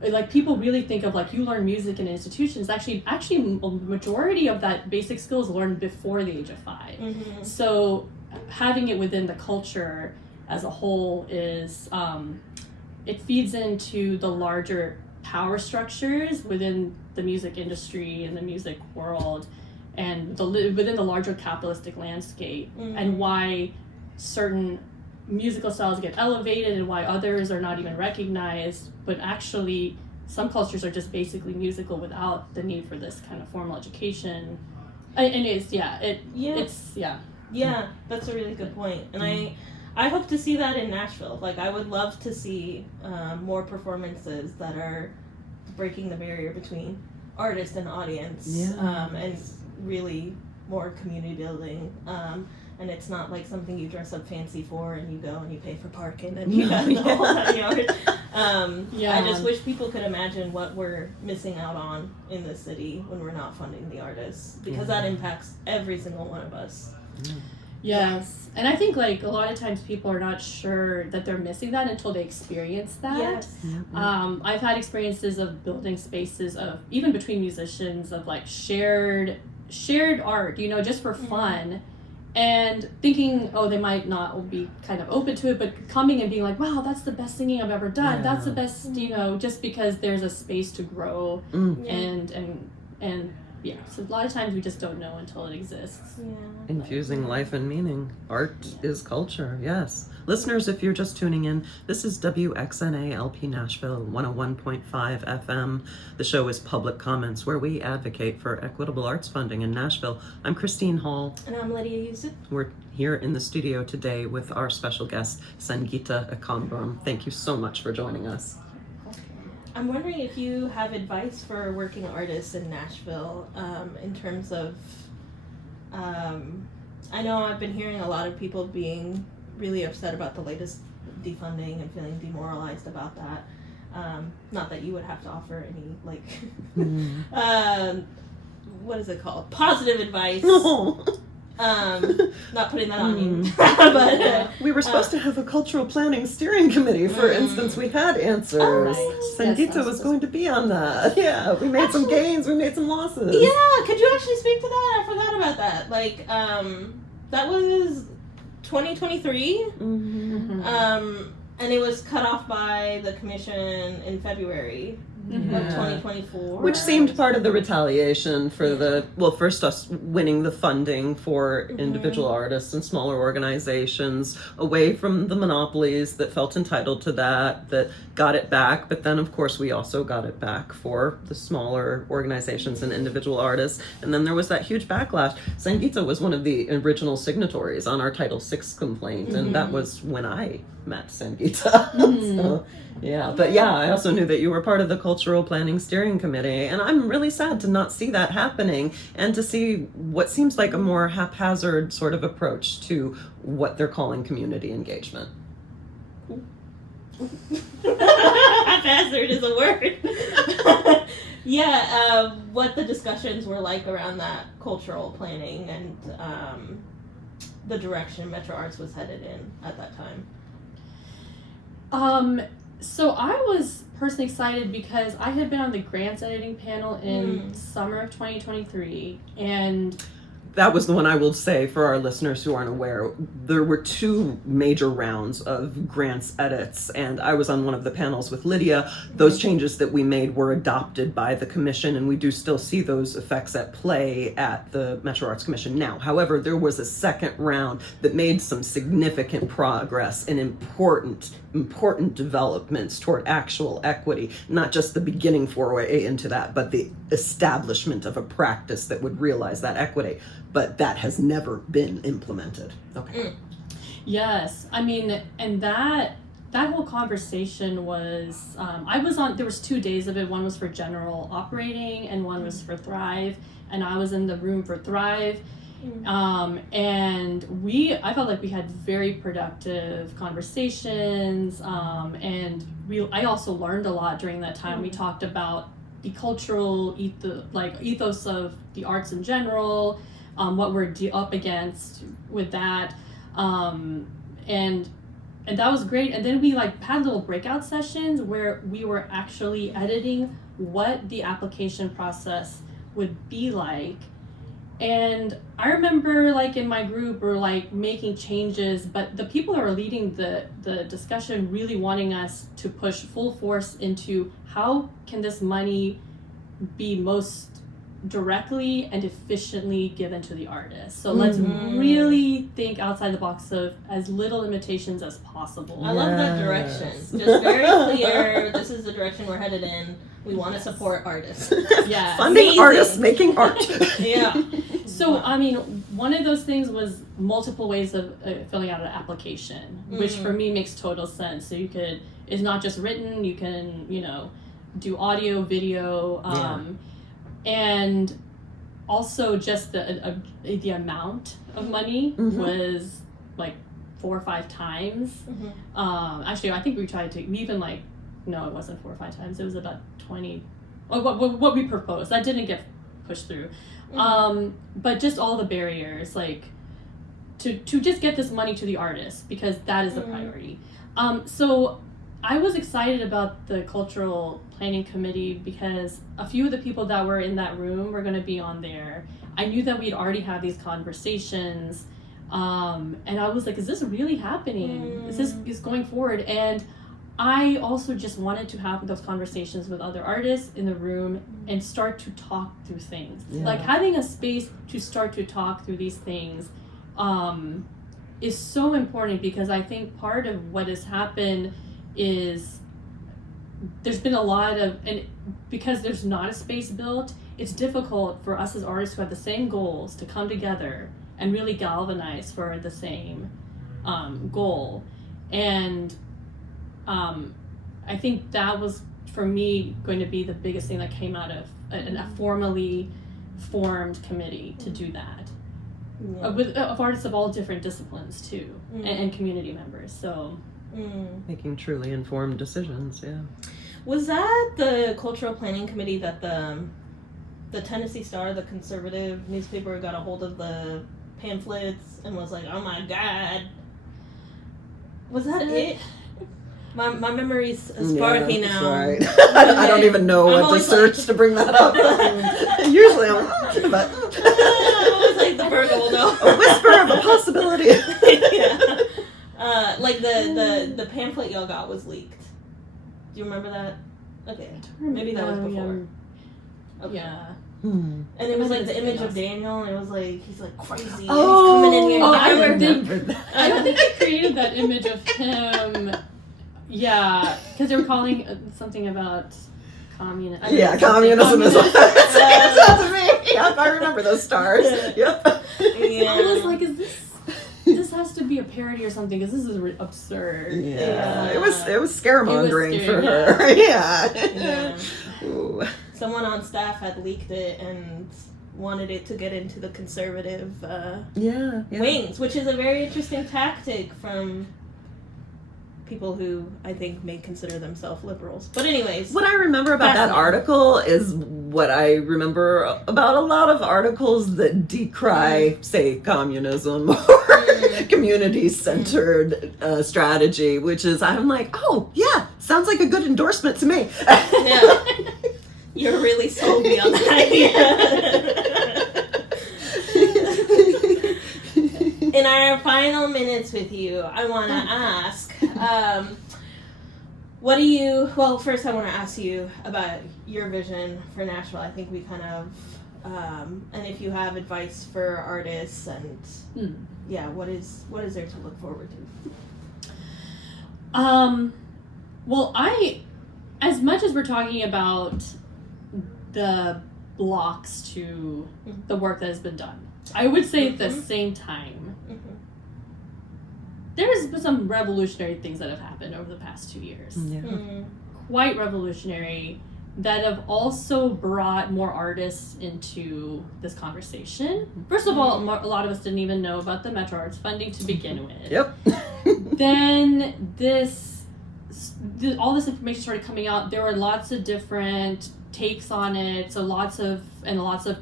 like, people really think of like, you learn music in institutions. Actually a majority of that basic skill is learned before the age of 5. So having it within the culture as a whole is, it feeds into the larger power structures within the music industry and the music world, and within the larger capitalistic landscape, and why certain musical styles get elevated and why others are not even recognized, but actually some cultures are just basically musical without the need for this kind of formal education. And it's that's a really good point. And I hope to see that in Nashville. Like, I would love to see more performances that are breaking the barrier between artist and audience, and really more community building. And it's not like something you dress up fancy for and you go and you pay for parking and you have the whole 9 yards. I just wish people could imagine what we're missing out on in this city when we're not funding the artists, because that impacts every single one of us. Yes. And I think, like, a lot of times people are not sure that they're missing that until they experience that. Yes. I've had experiences of building spaces of, even between musicians, of like shared art, you know, just for fun. And thinking, they might not be kind of open to it, but coming and being like, wow, that's the best singing I've ever done. That's the best, you know, just because there's a space to grow. And so a lot of times we just don't know until it exists. Infusing life and meaning. Art is culture, yes. Listeners, if you're just tuning in, this is WXNA LP Nashville 101.5 FM. The show is Public Comments, where we advocate for equitable arts funding in Nashville. I'm Christine Hall. And I'm Lydia Yousief. We're here in the studio today with our special guest, Sangeetha Ekambaram. Thank you so much for joining us. I'm wondering if you have advice for working artists in Nashville, in terms of, I know I've been hearing a lot of people being really upset about the latest defunding and feeling demoralized about that. Not that you would have to offer any, like, what is it called? Positive advice. No. Not putting that on you. But we were supposed to have a cultural planning steering committee, for instance. We had answers. Right. Sangeetha was going to be on that. Yeah, we made some gains, we made some losses. Yeah, could you actually speak to that? I forgot about that. Like, that was 2023. And it was cut off by the commission in February. of 2024. Which seemed part of the retaliation for first us winning the funding for individual artists and smaller organizations away from the monopolies that felt entitled to that got it back. But then, of course, we also got it back for the smaller organizations and individual artists. And then there was that huge backlash. Sangeetha was one of the original signatories on our Title VI complaint, and that was when I met Sangeetha. So, I also knew that you were part of the Cultural Planning Steering Committee, and I'm really sad to not see that happening and to see what seems like a more haphazard sort of approach to what they're calling community engagement. Haphazard is a word. What the discussions were like around that cultural planning and the direction Metro Arts was headed in at that time. So I was personally excited because I had been on the grants editing panel in summer of 2023, and that was the one I will say for our listeners who aren't aware. There were 2 major rounds of grants edits, and I was on one of the panels with Lydia. Those changes that we made were adopted by the commission, and we do still see those effects at play at the Metro Arts Commission now. However, there was a second round that made some significant progress and important developments toward actual equity, not just the beginning foray into that, but the establishment of a practice that would realize that equity. But that has never been implemented. Okay. Yes, I mean, and that whole conversation was, there was 2 days of it. One was for general operating and one was for Thrive, and I was in the room for Thrive. And I felt like we had very productive conversations, and I also learned a lot during that time. We talked about the cultural ethos of the arts in general, what we're up against with that, and that was great. And then we had little breakout sessions where we were actually editing what the application process would be like. And I remember in my group we're making changes, but the people who are leading the discussion really wanting us to push full force into how can this money be most directly and efficiently given to the artist. So let's really think outside the box of as little limitations as possible. I love that direction. Just very clear, this is the direction we're headed in. We want to support artists. Yeah. Funding artists making art. Yeah. So, I mean, one of those things was multiple ways of filling out an application, which for me makes total sense. So it's not just written, you can, do audio, video, and also just the amount of money was 4 or 5 times. Actually, I think no, it wasn't 4 or 5 times. It was about 20. What we proposed that didn't get pushed through. But just all the barriers, to just get this money to the artists, because that is the priority. So I was excited about the Cultural Planning Committee because a few of the people that were in that room were going to be on there. I knew that we'd already had these conversations, and I was like, is this really happening? Is this going forward? And I also just wanted to have those conversations with other artists in the room and start to talk through things. Having a space to start to talk through these things is so important, because I think part of what has happened is there's been a lot of, and because there's not a space built, it's difficult for us as artists who have the same goals to come together and really galvanize for the same goal. And I think that was, for me, going to be the biggest thing that came out of a formally formed committee to do that. Of artists of all different disciplines too, and community members. So making truly informed decisions. Was that the Cultural Planning Committee that the Tennessee Star, the conservative newspaper, got a hold of the pamphlets and was like, oh my God, was that it? My memory's sparky now. Right. I don't even know what to search to bring that up. Usually I'm but I was like, the Virgo will know. A whisper of a possibility. The pamphlet y'all got was leaked. Do you remember that? Okay, maybe that was before. Okay. Yeah. And it was like the image of Daniel, and it was like he's like crazy. Oh, and he's coming in here. I don't think- remember that. I don't think I created that image of him. Yeah, because they were calling something about communism. Yeah, communism is what it sounds to me. Yep, I remember those stars. Yep. Yeah. I was like, this has to be a parody or something, because this is absurd. Yeah. It was scaremongering It was for scary, her. Yeah. Yeah. Ooh. Someone on staff had leaked it and wanted it to get into the conservative Yeah. wings, which is a very interesting tactic from people who I think may consider themselves liberals. But anyways, What I remember about that article is what I remember about a lot of articles that decry, say, communism or community-centered strategy, which is, I'm like, oh, yeah, sounds like a good endorsement to me. yeah, you really sold me on that idea. In our final minutes with you, I want to ask, what do you, well, first I want to ask you about your vision for Nashville. I think we kind of, and if you have advice for artists and, yeah, what is there to look forward to? Well, as much as we're talking about the blocks to the work that has been done, I would say at the same time, there's been some revolutionary things that have happened over the past 2 years. Yeah. Quite revolutionary, that have also brought more artists into this conversation. First of all, a lot of us didn't even know about the Metro Arts funding to begin with. Yep. Then all this information started coming out. There were lots of different takes on it, so lots of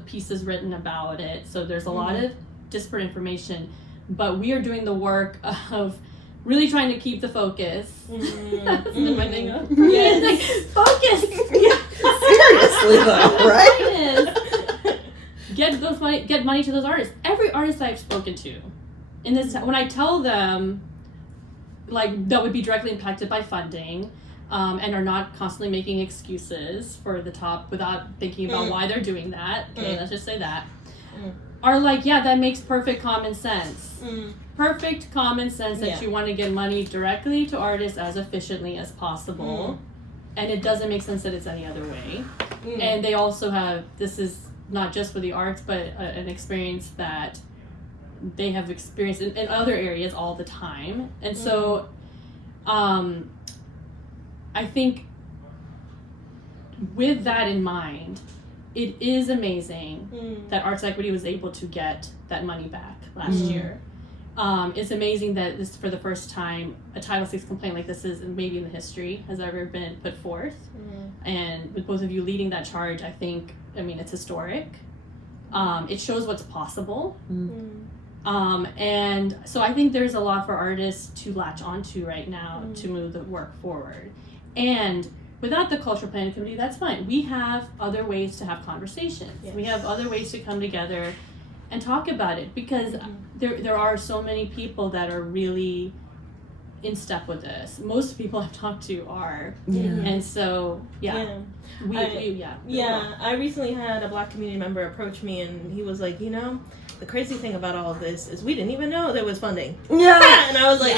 pieces written about it. So there's a lot of disparate information, but we are doing the work of really trying to keep the focus. That's been my thing. Yes. Focus. Seriously though, right? Get money to those artists. Every artist I've spoken to, in this, when I tell them, like, that would be directly impacted by funding, and are not constantly making excuses for the top without thinking about why they're doing that. Okay, let's just say that. Are like, yeah, that makes perfect common sense. Perfect common sense that you want to get money directly to artists as efficiently as possible. And it doesn't make sense that it's any other way. And they also have, this is not just for the arts, but an experience that they have experienced in other areas all the time. And so I think with that in mind, it is amazing that Arts Equity was able to get that money back last year. It's amazing that this, for the first time, a Title VI complaint like this is maybe in the history has ever been put forth. And with both of you leading that charge, I mean, it's historic. It shows what's possible. And so I think there's a lot for artists to latch onto right now to move the work forward. And without the cultural planning committee, that's fine. We have other ways to have conversations. Yes. We have other ways to come together and talk about it, because there are so many people that are really in step with this. Most people I've talked to are. And so, I recently had a Black community member approach me, and he was like, the crazy thing about all of this is we didn't even know there was funding. And I was like,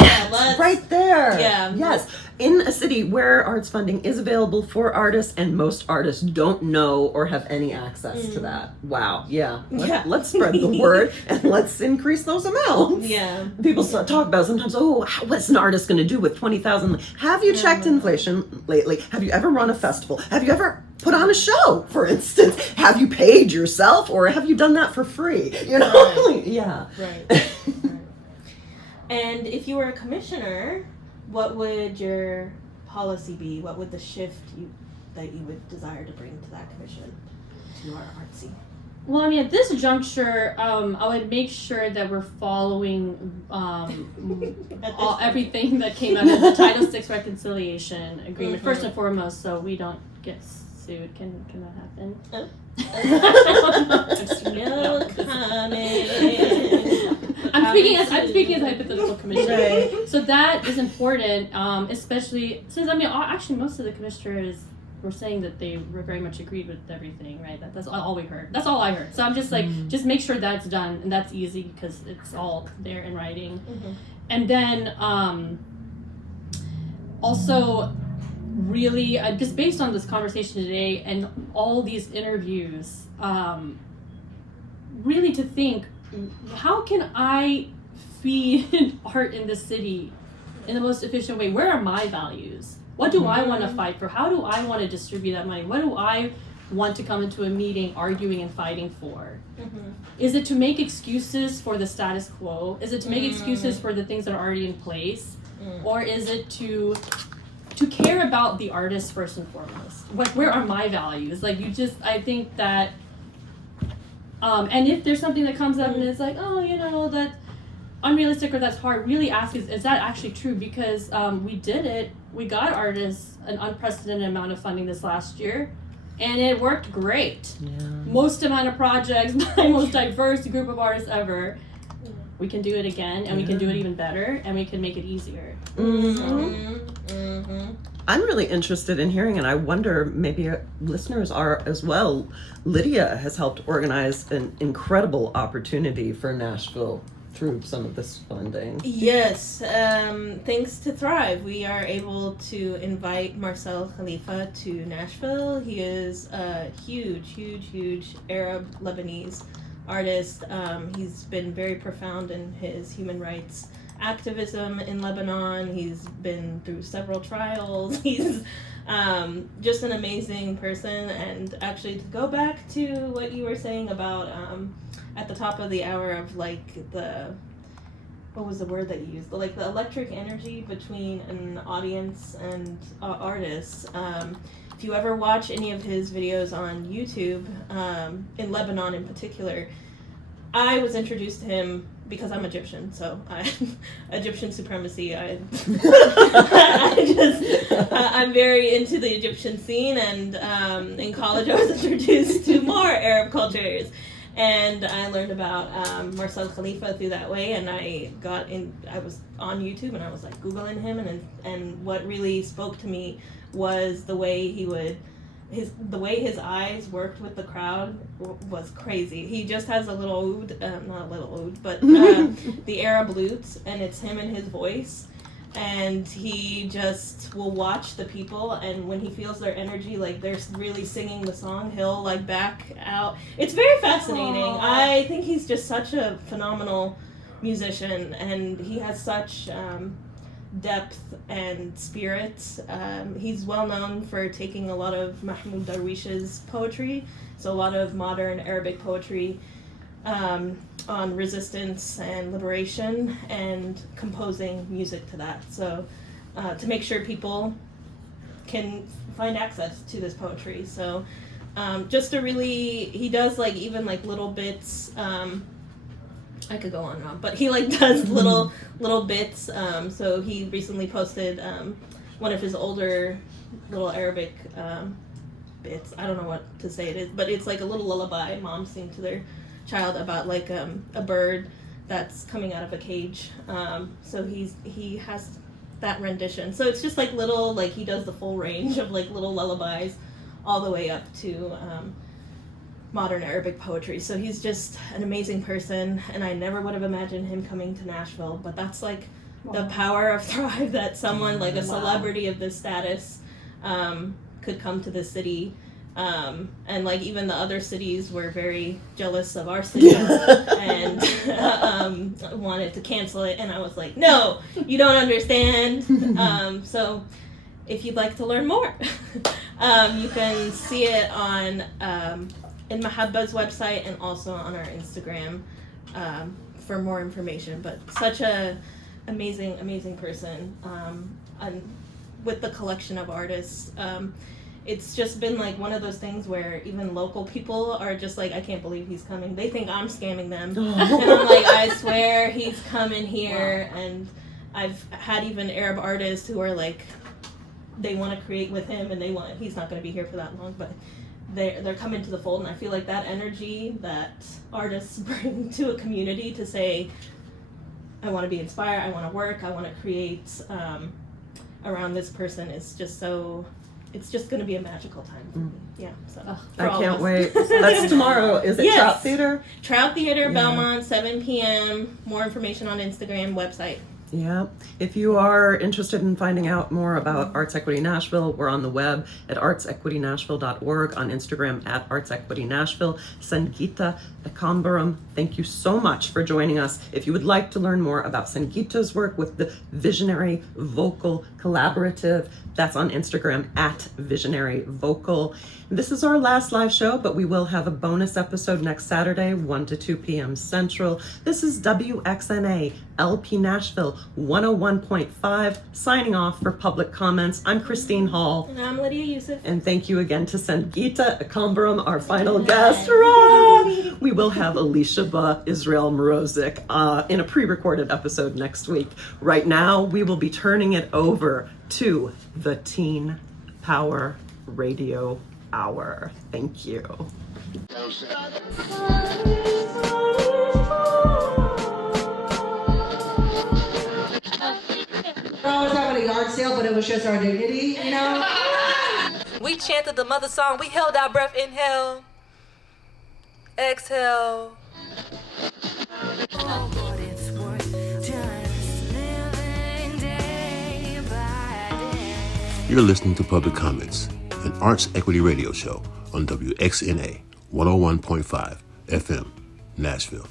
right there. Yeah. Yes. In a city where arts funding is available for artists, and most artists don't know or have any access to that. Wow. Yeah. Let's spread the word and let's increase those amounts. Yeah. People start talking about sometimes, what's an artist going to do with 20,000? Have you checked inflation lately? Have you ever run a festival? Have you ever put on a show, for instance? Have you paid yourself, or have you done that for free? Right. Yeah. Right. And if you were a commissioner, what would your policy be? What would the shift that you would desire to bring to that commission, to our artsy? Well, I mean, at this juncture, I would make sure that we're following everything that came out of the Title VI reconciliation agreement, first and foremost, so we don't get sued. Can that happen? No comment. I'm speaking as a hypothetical commissioner. Right. So that is important, especially since actually most of the commissioners were saying that they were very much agreed with everything, right? That's all we heard. That's all I heard. So I'm just like, just make sure that's done, and that's easy because it's all there in writing. And then also, really, just based on this conversation today and all these interviews, really to think, how can I feed art in this city in the most efficient way? Where are my values? What do I want to fight for? How do I want to distribute that money? What do I want to come into a meeting arguing and fighting for? Is it to make excuses for the status quo? Is it to make excuses for the things that are already in place? Or is it to care about the artist first and foremost? Where are my values? Like, I think that, and if there's something that comes up and it's like, oh, you know, that's unrealistic or that's hard, really ask, is that actually true? Because we did it. We got artists an unprecedented amount of funding this last year, and it worked great. Most amount of projects by most diverse group of artists ever. We can do it again, and we can do it even better, and we can make it easier. I'm really interested in hearing, and I wonder maybe listeners are as well. Lydia has helped organize an incredible opportunity for Nashville through some of this funding. Yes, thanks to Thrive, we are able to invite Marcel Khalifa to Nashville. He is a huge Arab Lebanese artist. He's been very profound in his human rights activism in Lebanon. He's been through several trials. He's just an amazing person. And actually, to go back to what you were saying about at the top of the hour of like what was the word that you used? Like the electric energy between an audience and artists. If you ever watch any of his videos on YouTube, in Lebanon in particular, I was introduced to him because I'm Egyptian, so Egyptian supremacy. I'm very into the Egyptian scene, and in college I was introduced to more Arab cultures. And I learned about Marcel Khalifa through that way, and I was on YouTube and I was like Googling him, and what really spoke to me was the way his eyes worked with the crowd was crazy. He just has a little oud, not a little oud, but the Arab lute, and it's him and his voice. And he just will watch the people, and when he feels their energy, like they're really singing the song, he'll like back out. It's very fascinating. Aww. I think he's just such a phenomenal musician, and he has such depth and spirit. He's well known for taking a lot of Mahmoud Darwish's poetry, so a lot of modern Arabic poetry on resistance and liberation, and composing music to that. So to make sure people can find access to this poetry. So just to really, he does like even like little bits. I could go on and on, but he like does little bits. So he recently posted one of his older little Arabic bits. I don't know what to say it is, but it's like a little lullaby moms sing to their child about like a bird that's coming out of a cage. So he has that rendition. So it's just like little, like he does the full range of like little lullabies all the way up to modern Arabic poetry. So he's just an amazing person, and I never would have imagined him coming to Nashville, but that's like the power of Thrive, that someone like a celebrity of this status could come to the city. And like even the other cities were very jealous of our city and wanted to cancel it, and I was like, no, you don't understand. So if you'd like to learn more, you can see it on in Mahabba's website and also on our Instagram for more information. But such a amazing person, and with the collection of artists. It's just been like one of those things where even local people are just like, I can't believe he's coming. They think I'm scamming them. And I'm like, I swear he's coming here. Wow. And I've had even Arab artists who are like, they want to create with him, and he's not going to be here for that long, but they're coming to the fold. And I feel like that energy that artists bring to a community to say, I want to be inspired, I want to work, I want to create around this person is just so it's just going to be a magical time for me. Yeah. So for I all can't of us. wait. That's tomorrow. Is it Yes. Trout Theater? Trout Theater, Yeah. Belmont, 7 p.m. More information on Instagram, website. Yeah. If you are interested in finding out more about Arts Equity Nashville, we're on the web at artsequitynashville.org, on Instagram at Arts Equity Nashville. Sangeetha Ekambaram, thank you so much for joining us. If you would like to learn more about Sangeetha's work with the Visionary Vocal Collaborative, that's on Instagram at Visionary Vocal. This is our last live show, but we will have a bonus episode next Saturday, 1 to 2 p.m. Central. This is WXNA LP Nashville 101.5, signing off for public comments. I'm Christine Hall. And I'm Lydia Yousief. And thank you again to Sangeetha Ekambaram, our final guest. Hurrah! We will have Alicia Ba, Israel Morozik in a pre-recorded episode next week. Right now, we will be turning it over to the Teen Power Radio Hour. Thank you. We're always having a yard sale, but it was just our dignity, you know? We chanted the mother song. We held our breath. Inhale. Exhale. You're listening to Public Comments, an arts equity radio show on WXNA 101.5 FM, Nashville.